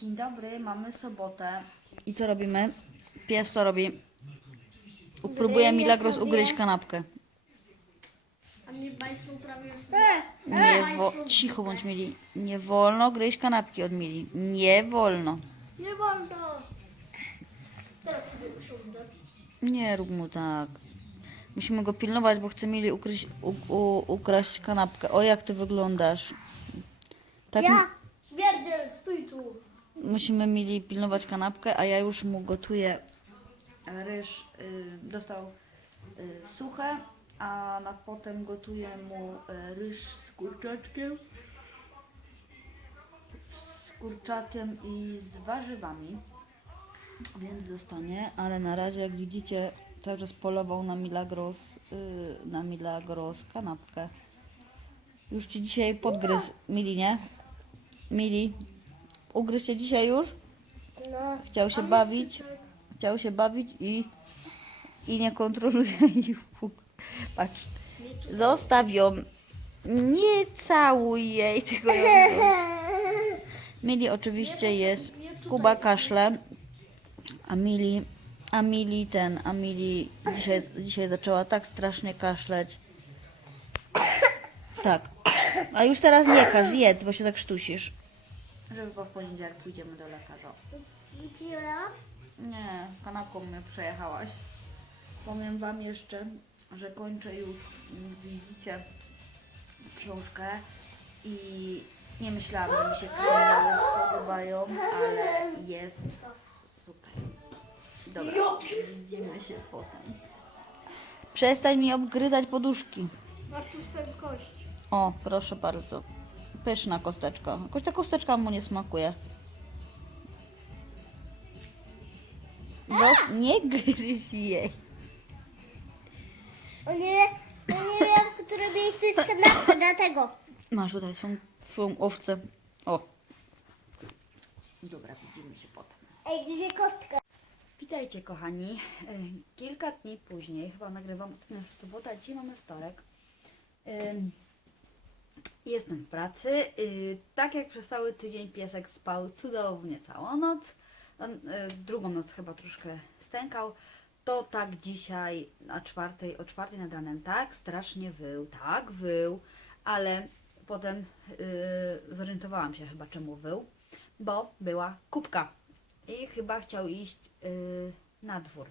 Dzień dobry, mamy sobotę. I co robimy? Pies co robi? Próbuje Gryzie Milagros ugryźć kanapkę. A mnie państwo prawie... Nie wo- cicho bądź Mili. Nie wolno gryźć kanapki od Mili. Nie wolno. Nie wolno! Teraz sobie usiądę. Nie rób mu tak. Musimy go pilnować, bo chce Mili ukryć, u, u, ukraść kanapkę. O, jak ty wyglądasz. Tak Ja! Musimy Mili pilnować kanapkę, a ja już mu gotuję ryż. Y, dostał y, suche, a na potem gotuję mu y, ryż z kurczaczkiem. Z kurczakiem i z warzywami. Więc dostanie, ale na razie jak widzicie cały czas polował na Milagros, y, na Milagros kanapkę. Już ci dzisiaj podgryzł, Mili, nie? Mili, ugryzł się dzisiaj już? No. Chciał się bawić, chciał się bawić i, i nie kontroluje ich. Patrz, zostaw ją. Nie całuj jej, tylko ją Mili oczywiście jest, Kuba kaszle, a Mili, a Mili ten, a Mili dzisiaj, dzisiaj zaczęła tak strasznie kaszleć. Tak, a już teraz nie każ, jedz, bo się tak sztusisz. Że chyba w poniedziałek pójdziemy do lekarza. Nie, kanapką mnie przejechałaś. Powiem Wam jeszcze, że kończę już, mm, widzicie, książkę i nie myślałam, że mi się kryminały spodobają, ale jest super. Dobra, widzimy się potem. Przestań mi obgryzać poduszki. Masz tu swoją kość. O, proszę bardzo. Pyszna kosteczka. Jakoś ta kosteczka mu nie smakuje. Zos- nie gryź jej. O nie, o nie wiem, w którym miejscu jest kanapka, dlatego. Masz tutaj swoją, swoją owcę. O. Dobra, widzimy się potem. Ej, gdzie kostka? Witajcie kochani. E, Kilka dni później, chyba nagrywam ostatnio w sobotę, dzisiaj mamy wtorek. Ym, Jestem w pracy. Y, Tak jak przez cały tydzień piesek spał cudownie całą noc. On, y, Drugą noc chyba troszkę stękał. To tak dzisiaj na czwartej, o czwartej nad ranem tak strasznie wył, tak wył, ale potem y, zorientowałam się chyba czemu wył, bo była kubka i chyba chciał iść na dwór.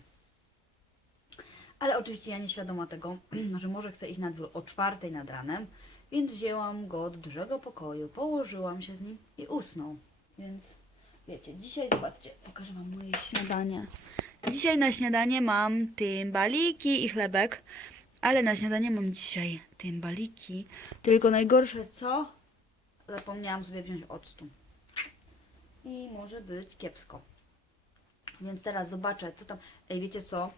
Ale oczywiście ja nieświadoma tego, że może chce iść na dwór o czwartej nad ranem, więc wzięłam go do dużego pokoju, położyłam się z nim i usnął. Więc wiecie, dzisiaj zobaczcie, pokażę Wam moje śniadanie. Dzisiaj na śniadanie mam tymbaliki i chlebek, ale na śniadanie mam dzisiaj tymbaliki. Tylko najgorsze co? Zapomniałam sobie wziąć octu. I może być kiepsko. Więc teraz zobaczę, co tam. Ej, wiecie co?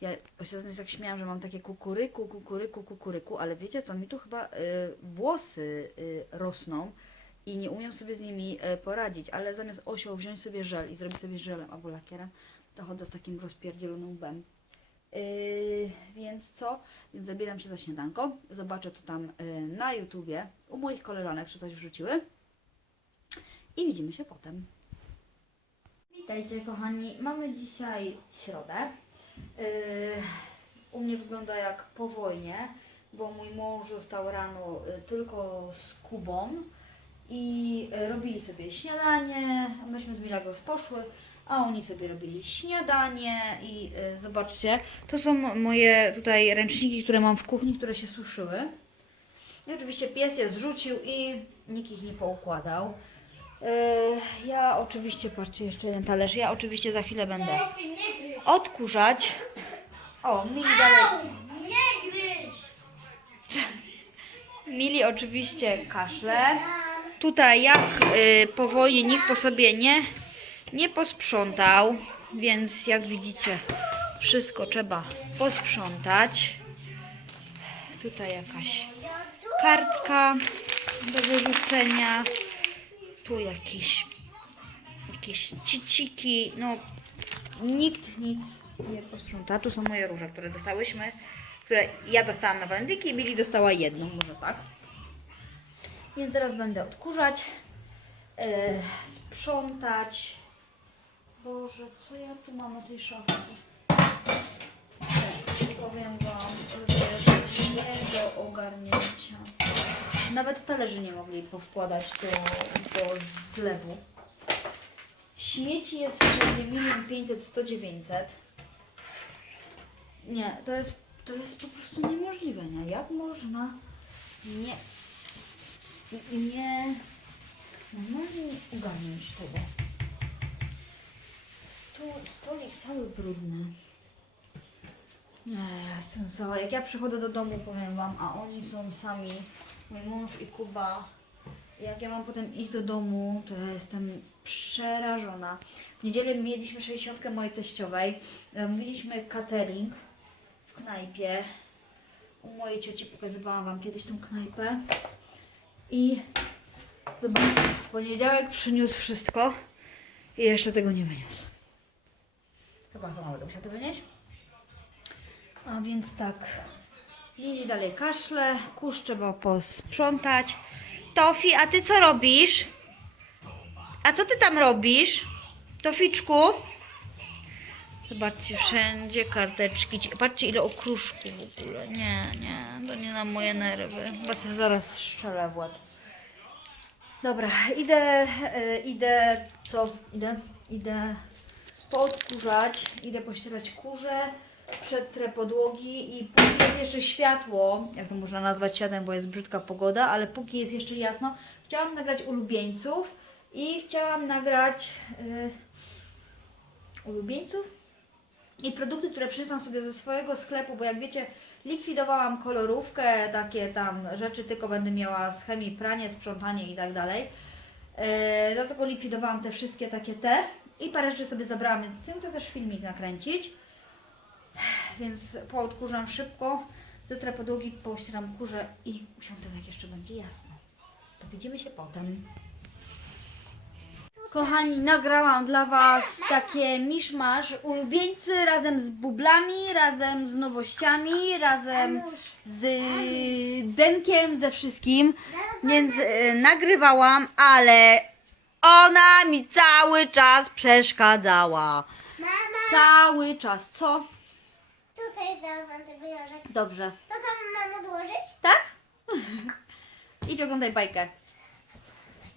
Ja ostatnio tak śmiałam, że mam takie kukuryku, kukuryku, kukuryku, ale wiecie co? Mi tu chyba y, włosy y, rosną i nie umiem sobie z nimi y, poradzić, ale zamiast osioł wziąć sobie żel i zrobić sobie żelem albo lakierem, to chodzę z takim rozpierdzielonym łbem. Yy, więc co? Więc zabieram się za śniadanko. Zobaczę, co tam y, na YouTubie u moich koleżanek czy coś wrzuciły. I widzimy się potem. Witajcie kochani, mamy dzisiaj środę. Yy, u mnie wygląda jak po wojnie, bo mój mąż został rano y, tylko z Kubą i y, robili sobie śniadanie. Myśmy z Milagros poszły, a oni sobie robili śniadanie i y, zobaczcie, to są moje tutaj ręczniki, które mam w kuchni, które się suszyły. I oczywiście pies je zrzucił i nikt ich nie poukładał. Yy, ja oczywiście, patrzcie, jeszcze jeden talerz. Ja oczywiście za chwilę będę odkurzać. O, Mili dalej. Nie gryź! Mili oczywiście kaszle. Tutaj jak y, po wojnie nikt po sobie nie, nie posprzątał, więc jak widzicie wszystko trzeba posprzątać. Tutaj jakaś kartka do wyrzucenia. Tu jakieś, jakieś ciciki. No, nikt nic nie posprząta. Tu są moje róże, które dostałyśmy. Które ja dostałam na walentynki, Mili dostała jedną, może tak. Więc zaraz będę odkurzać, yy, posprzątać. Boże, co ja tu mam na tej szafce? Powiem Wam, że nie do ogarnięcia. Nawet talerzy nie mogli powkładać do, do zlewu. Śmieci jest wszędzie milion 500, 100, 900. Nie, to jest, to jest po prostu niemożliwe, nie? Jak można nie, nie, normalnie nie ogarnąć tego. Stół, stolik cały brudny. Nie, ja jestem cała. Jak ja przychodzę do domu, powiem Wam, a oni są sami, mój mąż i Kuba. Jak ja mam potem iść do domu, to ja jestem przerażona. W niedzielę mieliśmy 60 mojej teściowej. Zamówiliśmy catering w knajpie. U mojej cioci pokazywałam Wam kiedyś tą knajpę. I zobaczcie, w poniedziałek przyniósł wszystko i jeszcze tego nie wyniósł. Chyba sama będę musiała to wynieść. A więc tak. Lili dalej kaszle, kurz trzeba posprzątać. Tofi, a ty co robisz? A co ty tam robisz? Toficzku? Zobaczcie, wszędzie karteczki. Patrzcie ile okruszków w ogóle. Nie, nie, to nie na moje nerwy. Chyba sobie zaraz strzelę w łeb. Dobra, idę, y, idę, co? Idę, idę poodkurzać, idę pościerać kurze, przetrę podłogi i póki jest jeszcze światło, jak to można nazwać światłem, bo jest brzydka pogoda, ale póki jest jeszcze jasno, chciałam nagrać ulubieńców i chciałam nagrać y, ulubieńców i produkty, które przyniosłam sobie ze swojego sklepu, bo jak wiecie, likwidowałam kolorówkę, takie tam rzeczy, tylko będę miała z chemii pranie, sprzątanie i tak dalej. Yy, dlatego likwidowałam te wszystkie takie te i parę rzeczy sobie zabrałam, więc chcę to też filmik nakręcić. Więc poodkurzam szybko, zetrę podłogi, pościeram kurze i usiądę jak jeszcze będzie jasno. To widzimy się potem. Kochani, nagrałam dla Was takie miszmasz ulubieńcy razem z bublami, razem z nowościami, razem z Denkiem, ze wszystkim. Więc e, nagrywałam, ale ona mi cały czas przeszkadzała. Cały czas. Co? Tutaj jeżek. Dobrze. To tam mam odłożyć? Tak? Idź oglądaj bajkę.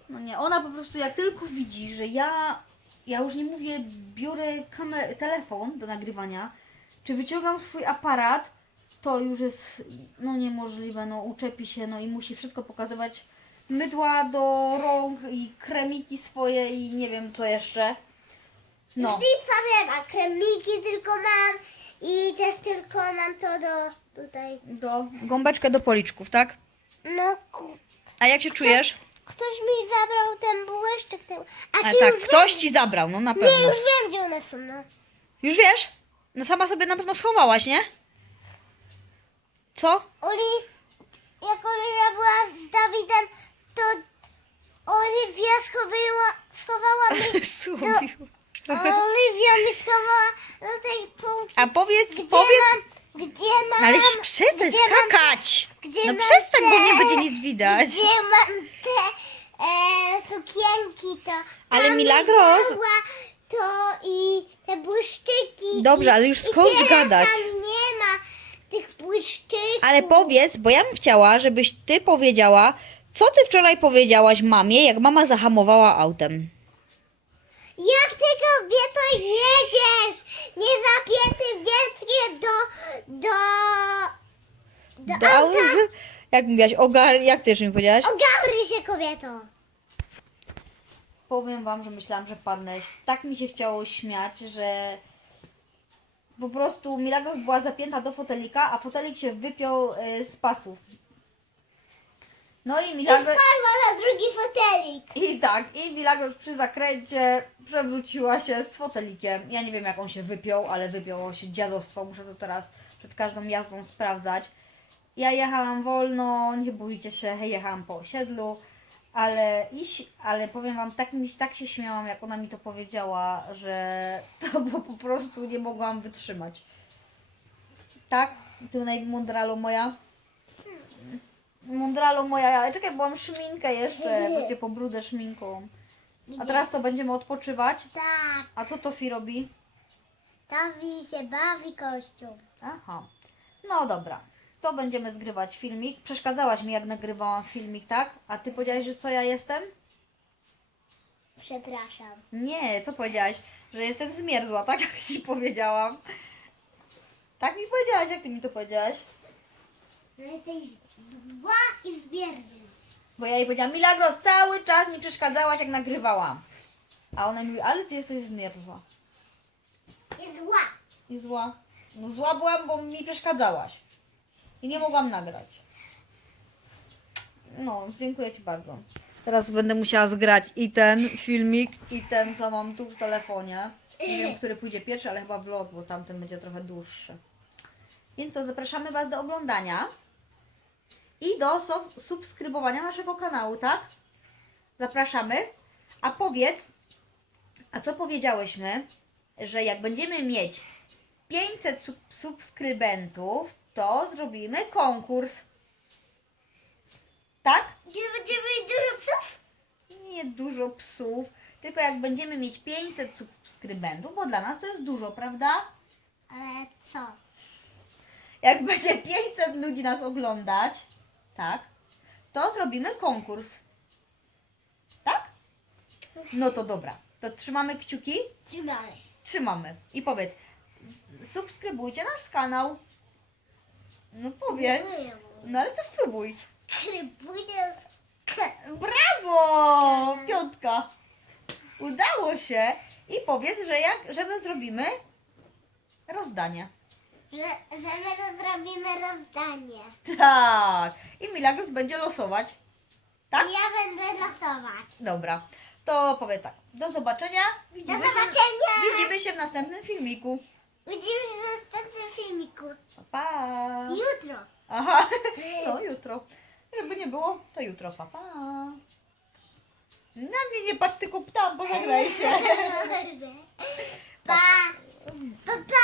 No nie, ona po prostu jak tylko widzi, że ja, ja już nie mówię, biorę kamer- telefon do nagrywania, czy wyciągam swój aparat, to już jest no niemożliwe, no uczepi się, no i musi wszystko pokazywać. Mydła do rąk i kremiki swoje i nie wiem co jeszcze. No. Już nic sobie ma. Kremiki tylko mam i też tylko mam to do tutaj. do gąbeczkę do policzków, tak? No ku- A jak się czujesz? ktoś mi zabrał ten bułeczek. Ten... A A ci tak, już ktoś ci zabrał, no na wiem, pewno. Nie, już wiem gdzie one są, no. Już wiesz? No sama sobie na pewno schowałaś, nie? Co? Oli, jak Oliwia była z Dawidem, to Oliwia schowała, schowała mi, Schowił. Oliwia mi schowała do tej półki. A powiedz, Gdzie powiedz. mam, gdzie mam, Ale przestań gdzie mam- skakać. gdzie No mam przestań, bo te- nie będzie nic widać. Gdzie mam te e, sukienki, to Ale Milagros- To i te błyszczyki. Dobrze, ale już skończ gadać. tam nie ma tych błyszczyków. Ale powiedz, bo ja bym chciała, żebyś ty powiedziała, co ty wczoraj powiedziałaś mamie, jak mama zahamowała autem. Jak ty kobieto jedziesz? Niezapiętym dzieckiem do, do, do, Do, auta? jak mówiłaś, ogar, jak ty jeszcze mi powiedziałaś? Ogarnij się kobieto. Powiem wam, że myślałam, że padnę. Tak mi się chciało śmiać, że po prostu Milagros była zapięta do fotelika, a fotelik się wypiął e, z pasów. No i I Milagros... spadła na drugi fotelik. I tak, i Milagros przy zakręcie przewróciła się z fotelikiem. Ja nie wiem jak on się wypiął, ale wypięło się dziadostwo. Muszę to teraz przed każdą jazdą sprawdzać. Ja jechałam wolno, nie bójcie się, jechałam po osiedlu, ale, iś, ale powiem wam, tak, mi, tak się śmiałam, jak ona mi to powiedziała, że to było po prostu nie mogłam wytrzymać. Tak? Ty najmądralo moja? Mądralo moja, czekaj, bo mam szminkę jeszcze, bo cię pobrudzę szminką. A teraz co, będziemy odpoczywać? Tak, A co Tofi robi? Tofi się bawi kościół. Aha. No dobra. To będziemy zgrywać filmik. Przeszkadzałaś mi, jak nagrywałam filmik, tak? A ty powiedziałaś, że co ja jestem? Przepraszam. Nie, co powiedziałaś? Że jestem zmierzła, tak jak ci powiedziałam. Tak mi powiedziałaś, jak ty mi to powiedziałaś? No jesteś zła i zbierny. Bo ja jej powiedziałam, Milagros, cały czas mi przeszkadzałaś, jak nagrywałam. A ona mówi, ale ty jesteś zmierzła. Jest zła. I zła. No zła byłam, bo mi przeszkadzałaś. I nie mogłam nagrać. No, dziękuję Ci bardzo. Teraz będę musiała zgrać i ten filmik, i ten, co mam tu w telefonie. Nie wiem, który pójdzie pierwszy, ale chyba vlog, bo tamten będzie trochę dłuższy. Więc co, zapraszamy Was do oglądania i do sub- subskrybowania naszego kanału, tak? Zapraszamy. A powiedz, a co powiedziałyśmy, że jak będziemy mieć 500 sub- subskrybentów, to zrobimy konkurs. Tak? Gdzie będziemy mieć dużo psów? Nie dużo psów, tylko jak będziemy mieć 500 subskrybentów, bo dla nas to jest dużo, prawda? Ale co? Jak będzie 500 ludzi nas oglądać, tak, to zrobimy konkurs. Tak? No to dobra. To trzymamy kciuki? Trzymamy. Trzymamy. I powiedz, subskrybujcie nasz kanał. No powiedz. No ale to spróbuj. Krybujcie z... K. Brawo! Piątka. Udało się. I powiedz, że jak, że my zrobimy rozdanie. Że, że my to zrobimy rozdanie. Tak. I Milagros będzie losować. Tak? Ja będę losować. Dobra. To powiem tak. Do zobaczenia. Do Widzimy zobaczenia! Się, widzimy się w następnym filmiku. Widzimy się w następnym filmiku. Pa, pa. Jutro. Aha. No jutro. Żeby nie było, to jutro. Pa, pa. Na mnie nie patrz, tylko ptam, bo nagraj się. Dobrze.